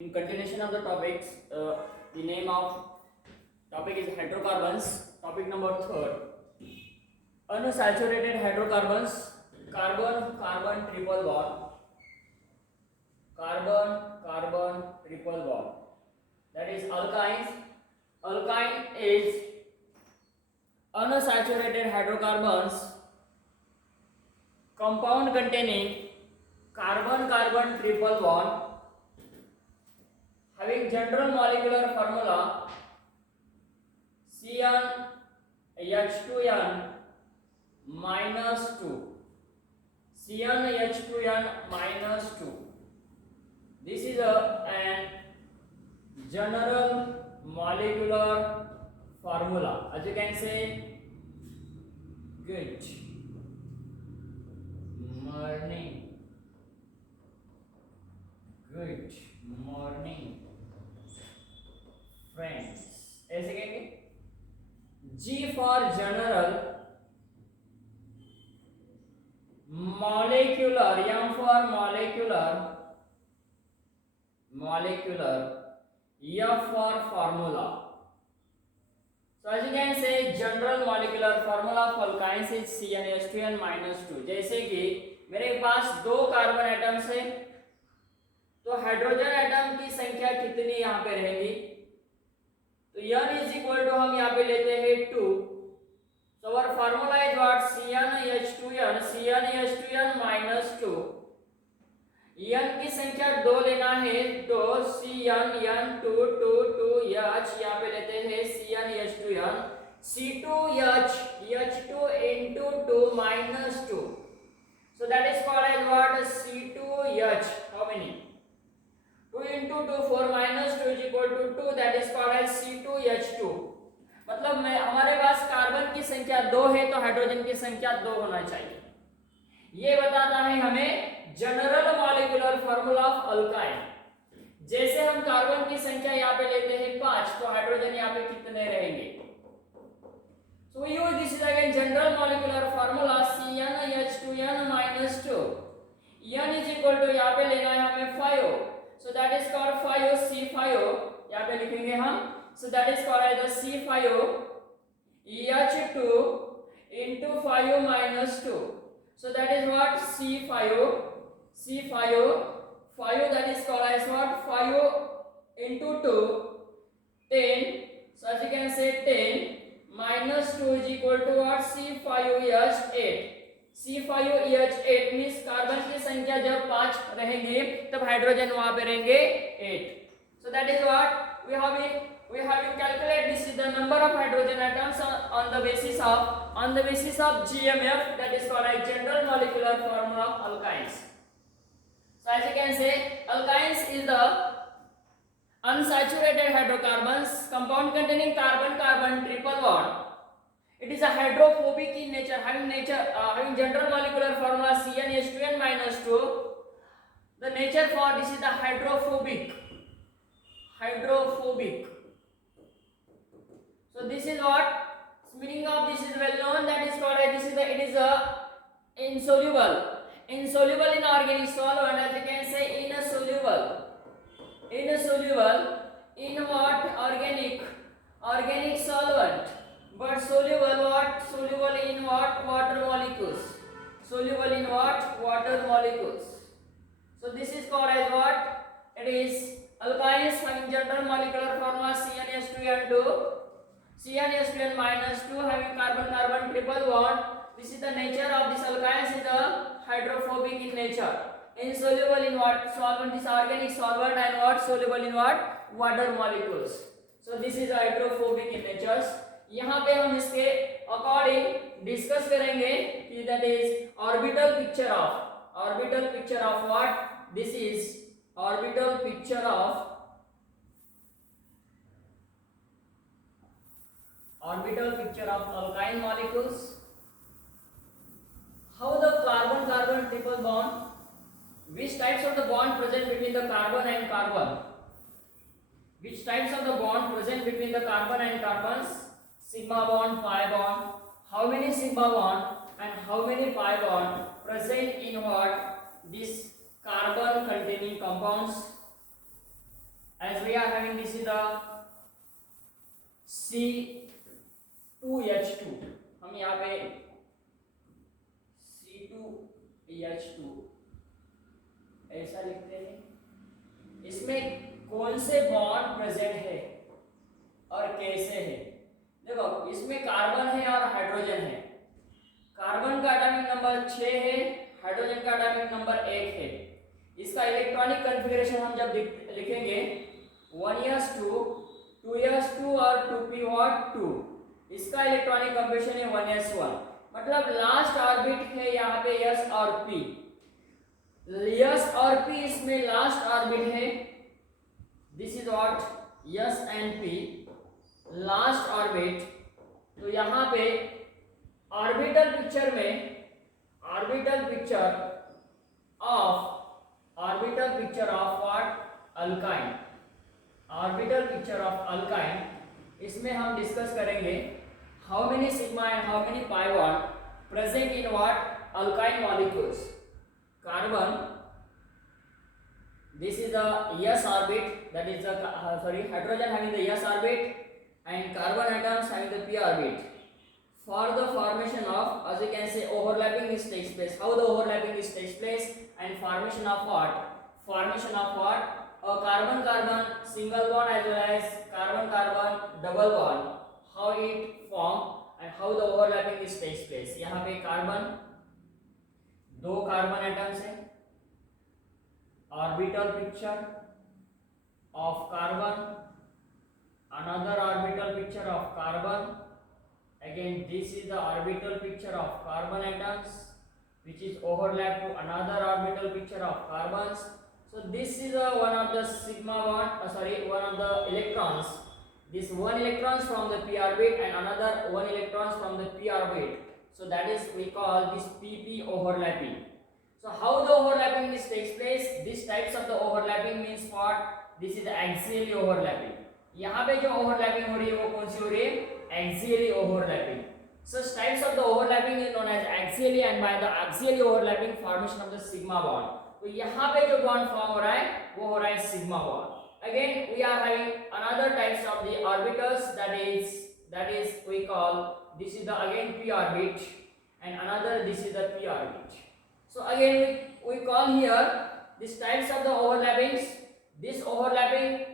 In continuation of the topics, the name of topic is hydrocarbons. Topic number third, unsaturated hydrocarbons, carbon triple bond, carbon triple bond. That is alkynes. Alkyne is unsaturated hydrocarbons, compound containing carbon triple bond, having general molecular formula CnH2n minus 2. CnH2n minus 2. This is an general molecular formula. As you can say, good morning. Good morning, friends. ऐसे कहेंगे. G for general, molecular, M for molecular, F for formula. So as you can say, general molecular formula of alkynes is CnH2n minus 2. जैसे कि मेरे पास दो carbon atoms है, तो hydrogen atom की संख्या कितनी यहाँ पे रहेगी? तो n इज इक्वल टू हम यहाँ पे लेते हैं 2. So our formula is what? CnH2n minus 2. n की संख्या 2 लेना है, तो CnN2 2H यहाँ पे लेते हैं CnH2n C2H H2 into 2 minus 2. So that is called as what? C2H. How many? 2 into 2 4 minus 2 is equal to 2. That is called as C2H2. मतलब मैं हमारे पास कार्बन की संख्या 2 है, तो हाइड्रोजन की संख्या 2 होना चाहिए. ये बताता है हमें general molecular formula of alkyne. जैसे हम कार्बन की संख्या यहाँ पे लेते हैं 5, तो हाइड्रोजन यहाँ पे कितने रहेंगे? So we use this is again general molecular formula CnH2n minus 2. n is equal to यहाँ पे लेना है हमें 5. So that is called 5 C5. यहाँ पे लिखेंगे हम. So that is called as the C5 H2 into 5 minus 2. So that is what? C5 that is called as what? 5 into 2 10. So as you can say 10 minus 2 is equal to what? C5H8. C5H8 means carbon की संख्या जब 5 रहेंगे, तब hydrogen वहां पे रहेंगे 8. So that is what we have to calculate. This is the number of hydrogen atoms on the basis of GMF, that is called as general molecular formula of alkynes. So as you can say, alkynes is the unsaturated hydrocarbons, compound containing carbon triple bond. It is a hydrophobic in nature, having general molecular formula CnH2n minus 2. The nature for this is the hydrophobic. So this is what meaning of this is well known, that is called as it is a insoluble in organic solvent. As you can say, insoluble in what? Organic solvent, but soluble in what? Water molecules. So this is called as what? It is alkynes having general molecular formula CnH2n minus 2, having carbon triple bond. This is the nature of this alkynes, is the hydrophobic in nature, insoluble in what? Solvent. This organic solvent, and what? Soluble in what? Water molecules. So this is hydrophobic in nature. यहाँ पे हम इसके according discuss करेंगे कि that is orbital picture of what? This is orbital picture of alkyne molecules. How the carbon triple bond, which types of the bond present between the carbon and carbon? Sigma bond, pi bond. How many sigma bond and how many pi bond present in what? This carbon containing compounds. are having this is the C2H2, हम यहाँ पे C2H2 ऐसा लिखते हैं। इसमें कौन से bond present है और कैसे है? देखो इसमें कार्बन है और हाइड्रोजन है। कार्बन का एटॉमिक नंबर 6 है, हाइड्रोजन का एटॉमिक नंबर 1 है। इसका इलेक्ट्रॉनिक कॉन्फ़िगरेशन हम जब लिखेंगे 1s2 2s2 और 2p2, इसका इलेक्ट्रॉनिक कॉन्फ़िगरेशन है 1s1, मतलब लास्ट ऑर्बिट है यहाँ पे s और p। s और p इसमें लास्ट ऑर्बिट है। This is what s and p last orbit. तो यहाँ पे ऑर्बिटल पिक्चर में orbital picture of what alkyne, orbital picture of alkyne, इसमें हम डिस्कस करेंगे how many sigma and how many pi bond present in what alkyne molecules. Carbon, this is the s orbit, that is the hydrogen having the s orbit and carbon atoms having the p orbit. For the formation of, as you can say, overlapping is takes place. How the overlapping is takes place and formation of what? Formation of what? A carbon carbon single bond as well as carbon carbon double bond. How it form and how the overlapping is takes place. यहाँ पे carbon, दो carbon atoms हैं, orbital picture of carbon, another orbital picture of carbon, again this is the orbital picture of carbon atoms which is overlap to another orbital picture of carbons. So this is one of the sigma bond, one of the electrons, this one electrons from the p orbit and another one electrons from the p orbit. So that is we call this pp overlapping. So how the overlapping this takes place? These types of the overlapping means what? This is the axially overlapping. यहाँ पे जो overlapping हो रही है वो कौन सी हो रही है? Axially overlapping. Such types of the overlapping is known as axially, and by the axially overlapping formation of the sigma bond. तो यहाँ पे जो bond form हो रहा है वो हो रहा है sigma bond. Again we are having another types of the orbitals, that is we call, this is the again p orbit and another this is the p orbit. So again we call here these types of the overlappings. This overlapping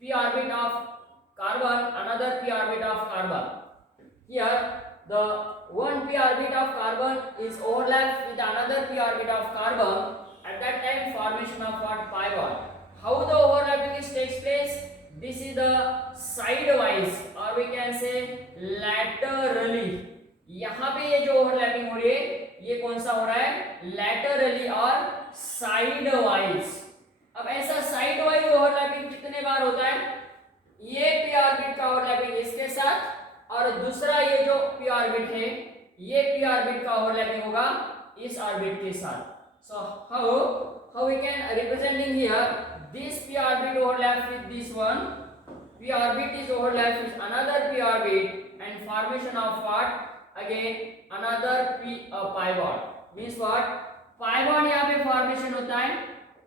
p orbit of carbon, another p orbit of carbon. Here the one p orbit of carbon is overlapped with another p orbit of carbon. At that time formation of what? Pi bond. How the overlapping is takes place? This is the sidewise or we can say laterally. यहाँ पे ये जो overlapping हो रही है ये कौन सा हो रहा है? लैटरली और साइड वाइज। अब ऐसा साइड वाइज ओवरलैपिंग कितने बार होता है? ये पी ऑर्बिट का ओवरलैपिंग इसके साथ और दूसरा ये जो पी ऑर्बिट है ये पी ऑर्बिट का ओवरलैपिंग होगा इस ऑर्बिट के साथ। So how we can representing here this pi orbit overlap with this one, pi orbit is overlap with another pi orbit and formation of what? Again another pi bond means what? Pi bond यहाँ पे formation होता है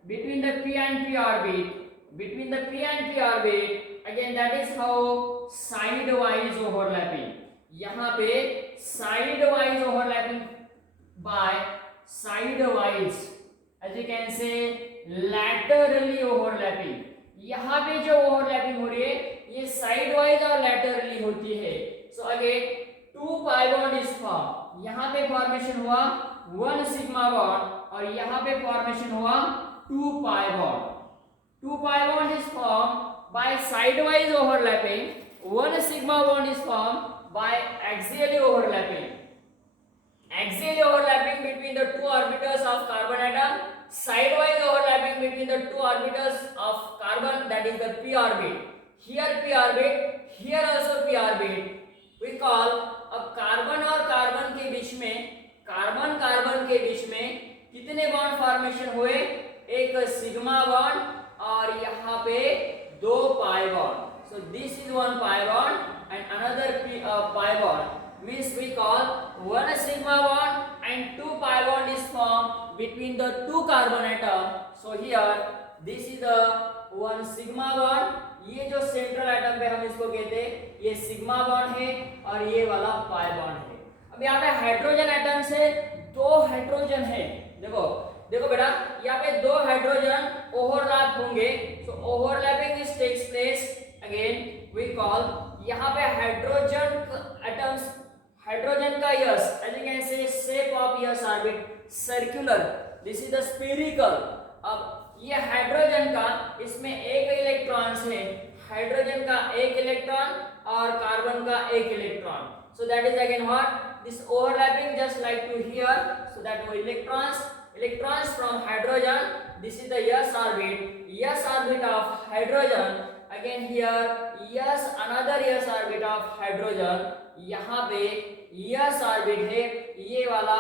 between the p and p orbit, between the p and p orbit. Again that is how sidewise overlapping. यहाँ पे sidewise overlapping by sidewise, as you can say laterally overlapping. यहाँ पे जो overlapping हो रही है ये sidewise और laterally होती है. So again 2 pi bond is formed. यहाँ पे फॉर्मेशन हुआ 1 सिग्मा बॉन्ड और यहाँ पे फॉर्मेशन हुआ 2 pi bond. 2 pi bond is formed by sidewise overlapping. 1 sigma bond is formed by axially overlapping. Axially overlapping between the two orbitals of carbon atom. Sidewise overlapping between the two orbitals of carbon, that is the p orbit. Here p orbit, here also p orbit. We call अब carbon और carbon के बीच में कितने bond formation हुए? एक sigma bond और यहाँ पे 2 pi bond. So this is 1 pi bond and another pi bond. Means we call 1 sigma bond and 2 pi bond is formed between the two carbon atom. So here this is the 1 sigma bond ये जो central atom पे हम इसको कहते हैं ये sigma bond है और ये वाला पाई बॉन्ड है। अब यहाँ पे हाइड्रोजन एटम से दो हाइड्रोजन है, देखो देखो बेटा यहाँ पे दो हाइड्रोजन ओवरलैप होंगे, so overlapping is takes place again we call यहाँ पे हाइड्रोजन एटम्स, हाइड्रोजन का s as you can say shape of s orbit circular, this is the spherical. अब ये हाइड्रोजन का इसमें एक इलेक्ट्रॉन है, हाइड्रोजन का एक इलेक्ट्रॉन और कार्बन का एक electron, so that is again what this overlapping just like to here, so that electrons from hydrogen, this is the s orbit of hydrogen, again here yes another s orbit of hydrogen, यहाँ पे s orbit है, ये वाला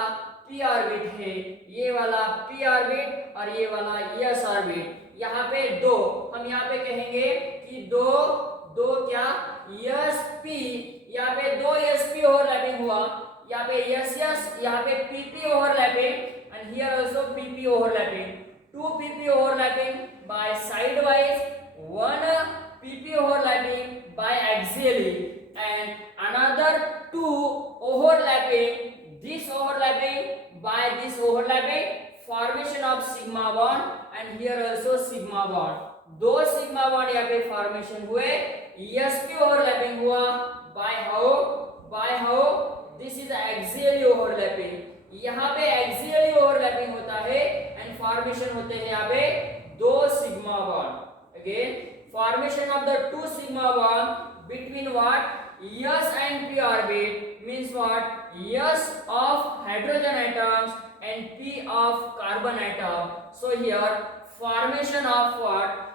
p orbit है, ये वाला p orbit और ये वाला s ऑर्बिट, यहाँ पे दो हम यहाँ पे कहेंगे कि दो दो क्या sp, यहाँ पे दो sp ओवरलैपिंग हुआ, यहाँ पे ss, यहाँ पे pp overlapping and here also pp overlapping, two pp overlapping by sidewise, one pp overlapping by axially and another two overlapping, this overlapping by this overlapping, formation of sigma bond and here also sigma bond, दो sigma bond यहाँ पे formation हुए, sp overlapping हुआ by how this is axially overlapping, यहाँ पे axially overlapping होता है and formation होते हैं यहाँ पे दो sigma bond, again formation of the two sigma bond between what s and p orbit means what s of hydrogen atoms and p of carbon atom, so here formation of what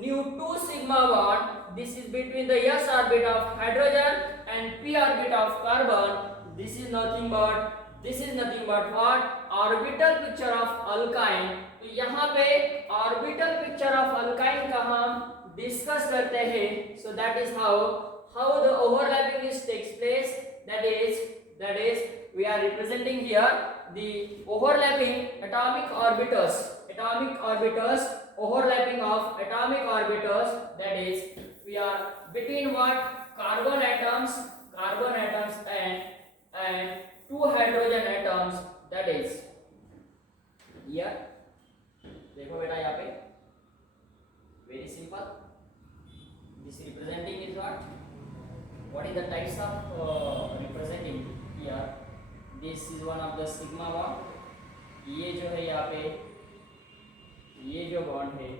new two sigma bond, this is between the s orbit of hydrogen and p orbit of carbon, this is nothing but what orbital picture of alkyne, तो यहाँ पे orbital picture of alkyne का हम discuss करते हैं, so that is how the overlapping is takes place, that is we are representing here the overlapping atomic orbitals overlapping of atomic orbitals, that is we are between what carbon atoms and two hydrogen atoms, that is here देखो बेटा यहाँ पे very simple, this representing is what is the types of representing here, this is one of the sigma bond, ये जो है यहाँ पे ये जो बॉन्ड है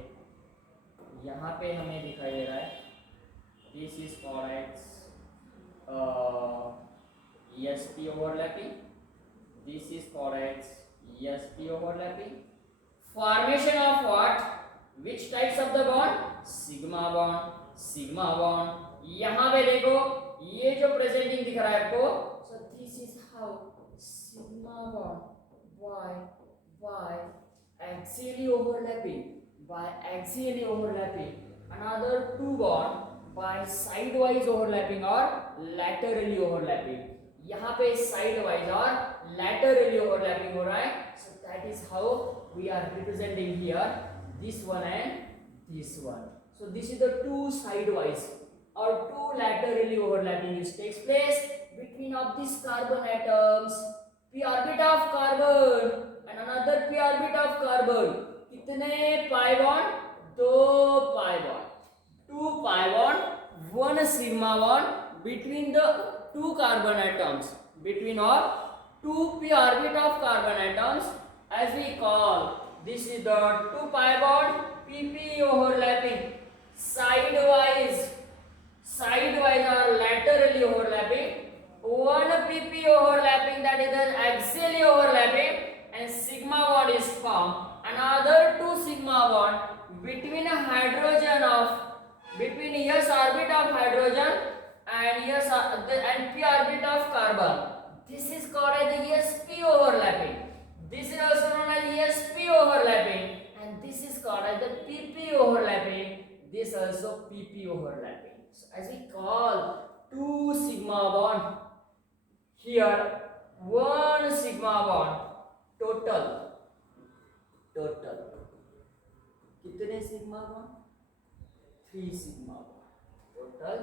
यहाँ पे हमें दिखाई दे रहा है, this is called as sp overlapping, this is called as sp overlapping, formation of what which types of the bond sigma bond, यहाँ पे देखो ये जो प्रेजेंटिंग दिख रहा है आपको, so this is how sigma bond by axially overlapping, another two bond by sidewise overlapping or laterally overlapping, यहाँ पे sidewise और laterally overlapping हो रहा है, so that is how we are representing here this one and this one, so this is the two sidewise or two laterally overlapping which takes place between of these carbon atoms, p orbit of carbon and another p orbit of carbon, कितने pi bond, दो pi bond, two pi bond, one sigma bond between the two carbon atoms, between of two p orbit of carbon atoms, as we call this is the two pi bond pp overlapping, sidewise or laterally overlapping, one pp overlapping, that is the axially overlapping, and sigma bond is formed, another two sigma bond between a hydrogen of between s orbit of hydrogen and and p orbit of carbon, this is called as the sp overlapping, this is also known as sp overlapping, and this is called as the pp overlapping, this also pp overlapping, so as we call two sigma bond here, one sigma bond, total कितने sigma bond 3 sigma bond. Total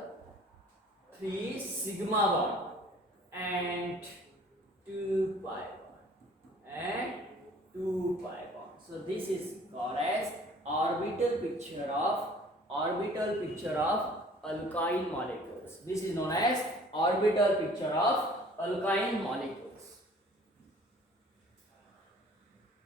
3 sigma bond and 2 pi bond and 2 pi bond. So this is called as orbital picture of alkyl molecules. This is known as orbital picture of alkyl molecules.